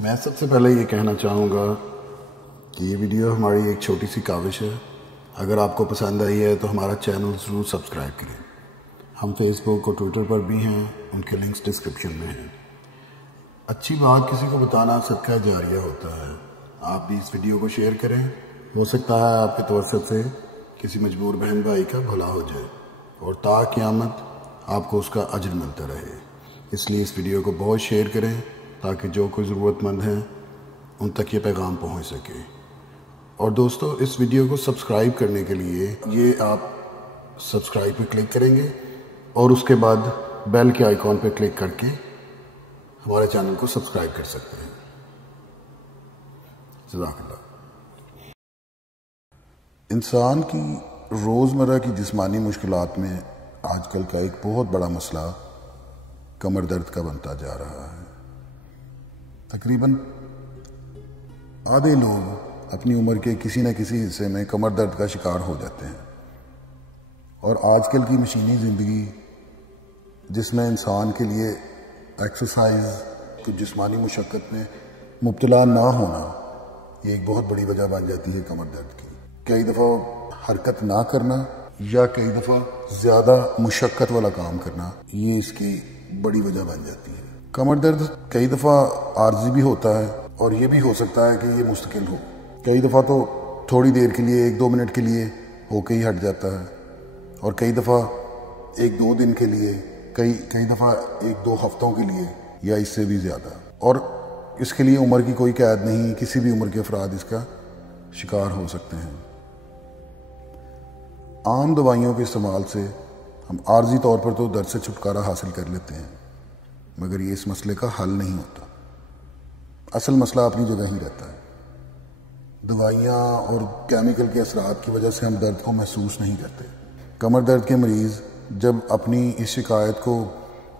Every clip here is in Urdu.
میں سب سے پہلے یہ کہنا چاہوں گا کہ یہ ویڈیو ہماری ایک چھوٹی سی کاوش ہے. اگر آپ کو پسند آئی ہے تو ہمارا چینل ضرور سبسکرائب کریں. ہم فیس بک اور ٹویٹر پر بھی ہیں، ان کے لنکس ڈسکرپشن میں ہیں. اچھی بات کسی کو بتانا صدقہ جاریہ ہوتا ہے. آپ بھی اس ویڈیو کو شیئر کریں. ہو سکتا ہے آپ کے توسط سے کسی مجبور بہن بھائی کا بھلا ہو جائے اور تا قیامت آپ کو اس کا اجر ملتا رہے. اس لیے اس ویڈیو کو بہت شیئر کریں تاکہ جو کوئی ضرورت مند ہیں ان تک یہ پیغام پہنچ سکے. اور دوستو، اس ویڈیو کو سبسکرائب کرنے کے لیے یہ آپ سبسکرائب پہ کلک کریں گے اور اس کے بعد بیل کے آئیکن پہ کلک کر کے ہمارے چینل کو سبسکرائب کر سکتے ہیں. جزاک اللہ. انسان کی روزمرہ کی جسمانی مشکلات میں آج کل کا ایک بہت بڑا مسئلہ کمر درد کا بنتا جا رہا ہے. تقریباً آدھے لوگ اپنی عمر کے کسی نہ کسی حصے میں کمر درد کا شکار ہو جاتے ہیں. اور آج کل کی مشینی زندگی جس میں انسان کے لیے ایکسرسائز کو جسمانی مشقت میں مبتلا نہ ہونا، یہ ایک بہت بڑی وجہ بن جاتی ہے کمر درد کی. کئی دفعہ حرکت نہ کرنا یا کئی دفعہ زیادہ مشقت والا کام کرنا، یہ اس کی بڑی وجہ بن جاتی ہے. کمر درد کئی دفعہ عارضی بھی ہوتا ہے اور یہ بھی ہو سکتا ہے کہ یہ مستقل ہو. کئی دفعہ تو تھوڑی دیر کے لیے 1-2 منٹ کے لیے ہو کے ہی ہٹ جاتا ہے، اور کئی دفعہ 1-2 دن کے لیے، کئی دفعہ 1-2 ہفتوں کے لیے یا اس سے بھی زیادہ. اور اس کے لیے عمر کی کوئی قید نہیں، کسی بھی عمر کے افراد اس کا شکار ہو سکتے ہیں. عام دوائیوں کے استعمال سے ہم عارضی طور پر تو درد سے چھٹکارا حاصل کر لیتے ہیں، مگر یہ اس مسئلے کا حل نہیں ہوتا. اصل مسئلہ اپنی جگہ ہی رہتا ہے. دوائیاں اور کیمیکل کے اثرات کی وجہ سے ہم درد کو محسوس نہیں کرتے. کمر درد کے مریض جب اپنی اس شکایت کو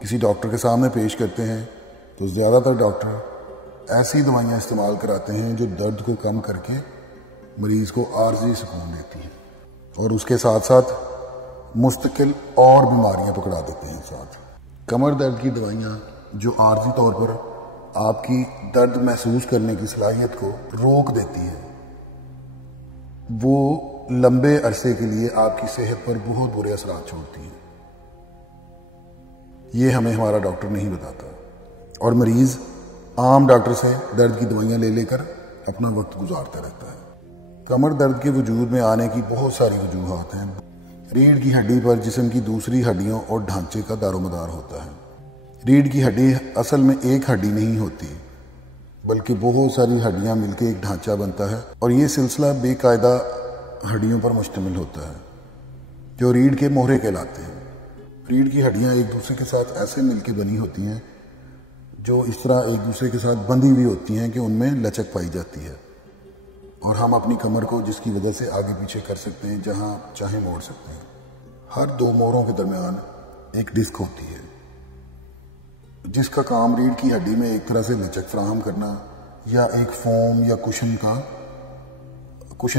کسی ڈاکٹر کے سامنے پیش کرتے ہیں تو زیادہ تر ڈاکٹر ایسی دوائیاں استعمال کراتے ہیں جو درد کو کم کر کے مریض کو عارضی سکون دیتی ہیں، اور اس کے ساتھ ساتھ مستقل اور بیماریاں پکڑا دیتے ہیں ساتھ. کمر درد کی دوائیاں جو عارضی طور پر آپ کی درد محسوس کرنے کی صلاحیت کو روک دیتی ہیں، وہ لمبے عرصے کے لیے آپ کی صحت پر بہت برے اثرات چھوڑتی ہیں. یہ ہمیں ہمارا ڈاکٹر نہیں بتاتا، اور مریض عام ڈاکٹر سے درد کی دوائیاں لے لے کر اپنا وقت گزارتا رہتا ہے. کمر درد کے وجود میں آنے کی بہت ساری وجوہات ہیں. ریڑھ کی ہڈی پر جسم کی دوسری ہڈیوں اور ڈھانچے کا دار و مدار ہوتا ہے. ریڑھ کی ہڈی اصل میں ایک ہڈی نہیں ہوتی، بلکہ بہت ساری ہڈیاں مل کے ایک ڈھانچہ بنتا ہے، اور یہ سلسلہ بے قاعدہ ہڈیوں پر مشتمل ہوتا ہے جو ریڑھ کے موہرے کہلاتے ہیں. ریڑھ کی ہڈیاں ایک دوسرے کے ساتھ ایسے مل کے بنی ہوتی ہیں جو اس طرح ایک دوسرے کے ساتھ بندھی ہوئی ہوتی ہیں کہ ان میں لچک پائی جاتی ہے، اور ہم اپنی کمر کو جس کی وجہ سے آگے پیچھے کر سکتے ہیں، جہاں چاہیں موڑ سکتے ہیں. ہر 2 موڑوں کے درمیان ایک ڈسک ہوتی ہے جس کا کام ریڑھ کی ہڈی میں ایک طرح سے لچک فراہم کرنا یا ایک فوم یا کشن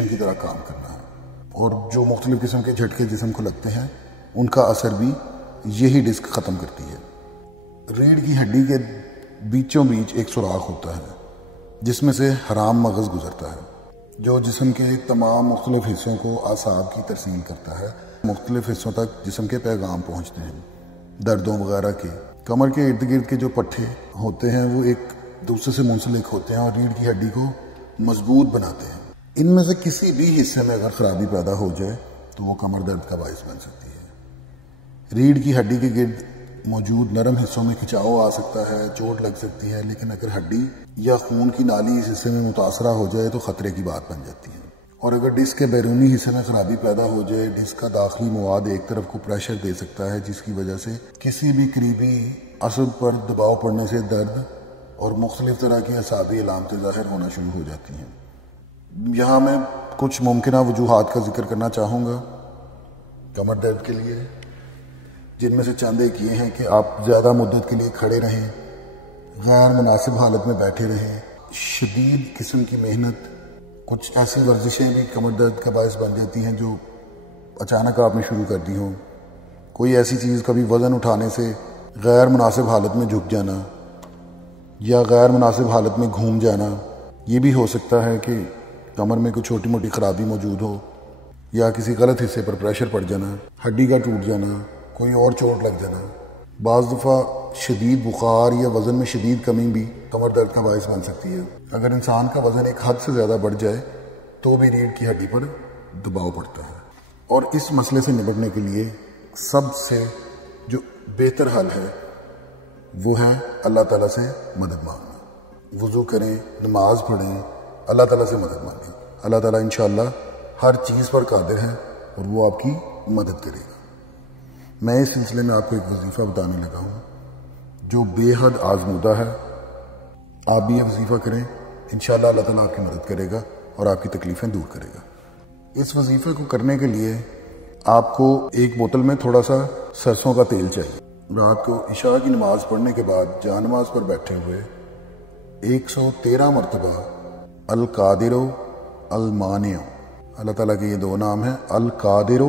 کی طرح کام کرنا ہے. اور جو مختلف قسم کے جھٹکے جسم کو لگتے ہیں ان کا اثر بھی یہی ڈسک ختم کرتی ہے. ریڑھ کی ہڈی کے بیچوں بیچ ایک سوراخ ہوتا ہے جس میں سے حرام مغز گزرتا ہے جو جسم کے تمام مختلف حصوں کو اعصاب کی ترسیل کرتا ہے. مختلف حصوں تک جسم کے پیغام پہنچتے ہیں دردوں وغیرہ کے. کمر کے ارد گرد کے جو پٹھے ہوتے ہیں وہ ایک دوسرے سے منسلک ہوتے ہیں اور ریڑھ کی ہڈی کو مضبوط بناتے ہیں. ان میں سے کسی بھی حصے میں اگر خرابی پیدا ہو جائے تو وہ کمر درد کا باعث بن سکتی ہے. ریڑھ کی ہڈی کے گرد موجود نرم حصوں میں کھچاؤ آ سکتا ہے، چوٹ لگ سکتی ہے، لیکن اگر ہڈی یا خون کی نالی اس حصے میں متاثرہ ہو جائے تو خطرے کی بات بن جاتی ہے. اور اگر ڈسک کے بیرونی حصے میں خرابی پیدا ہو جائے، ڈسک کا داخلی مواد ایک طرف کو پریشر دے سکتا ہے جس کی وجہ سے کسی بھی قریبی عصب پر دباؤ پڑنے سے درد اور مختلف طرح کی اعصابی علامتیں ظاہر ہونا شروع ہو جاتی ہیں. یہاں میں کچھ ممکنہ وجوہات کا ذکر کرنا چاہوں گا کمر درد کے لیے، جن میں سے چند ایک یہ ہیں کہ آپ زیادہ مدت کے لیے کھڑے رہیں، غیر مناسب حالت میں بیٹھے رہیں، شدید قسم کی محنت. کچھ ایسی ورزشیں بھی کمر درد کا باعث بن جاتی ہیں جو اچانک آپ نے شروع کر دی ہوں. کوئی ایسی چیز، کبھی وزن اٹھانے سے غیر مناسب حالت میں جھک جانا، یا غیر مناسب حالت میں گھوم جانا، یہ بھی ہو سکتا ہے کہ کمر میں کوئی چھوٹی موٹی خرابی موجود ہو، یا کسی غلط حصے پر پریشر پڑ جانا، ہڈی کا ٹوٹ جانا، کوئی اور چوٹ لگ جانا۔ بعض دفعہ شدید بخار یا وزن میں شدید کمی بھی کمر درد کا باعث بن سکتی ہے۔ اگر انسان کا وزن ایک حد سے زیادہ بڑھ جائے تو بھی ریڑھ کی ہڈی پر دباؤ پڑتا ہے، اور اس مسئلے سے نمٹنے کے لیے سب سے جو بہتر حل ہے وہ ہے اللہ تعالیٰ سے مدد مانگنا۔ وضو کریں، نماز پڑھیں، اللہ تعالیٰ سے مدد مانگیں۔ اللہ تعالیٰ انشاءاللہ ہر چیز پر قادر ہے اور وہ آپ کی مدد کرے گا۔ میں اس سلسلے میں آپ کو ایک وظیفہ بتانے لگا ہوں جو بے حد آزمودہ ہے۔ آپ بھی یہ وظیفہ کریں، انشاءاللہ اللہ تعالیٰ آپ کی مدد کرے گا اور آپ کی تکلیفیں دور کرے گا۔ اس وظیفے کو کرنے کے لیے آپ کو ایک بوتل میں تھوڑا سا سرسوں کا تیل چاہیے۔ رات کو عشاء کی نماز پڑھنے کے بعد جا نماز پر بیٹھے ہوئے 113 مرتبہ القادر المانع، اللہ تعالیٰ کے یہ دو نام ہیں، القادر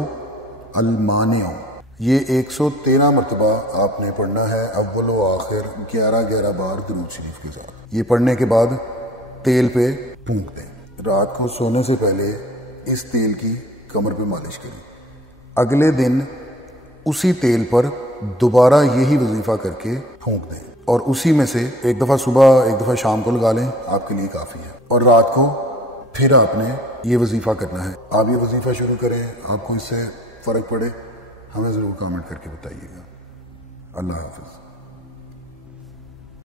المانع، یہ 113 مرتبہ آپ نے پڑھنا ہے، اول و آخر 11 بار درود شریف کے ساتھ۔ یہ پڑھنے کے بعد تیل پہ پھونک دیں۔ رات کو سونے سے پہلے اس تیل کی کمر پہ مالش کریں۔ اگلے دن اسی تیل پر دوبارہ یہی وظیفہ کر کے پھونک دیں، اور اسی میں سے ایک دفعہ صبح ایک دفعہ شام کو لگا لیں، آپ کے لیے کافی ہے۔ اور رات کو پھر آپ نے یہ وظیفہ کرنا ہے۔ آپ یہ وظیفہ شروع کریں، آپ کو اس سے فرق پڑے ہمیں ضرور کامنٹ کر کے بتائیے گا۔ اللہ حافظ۔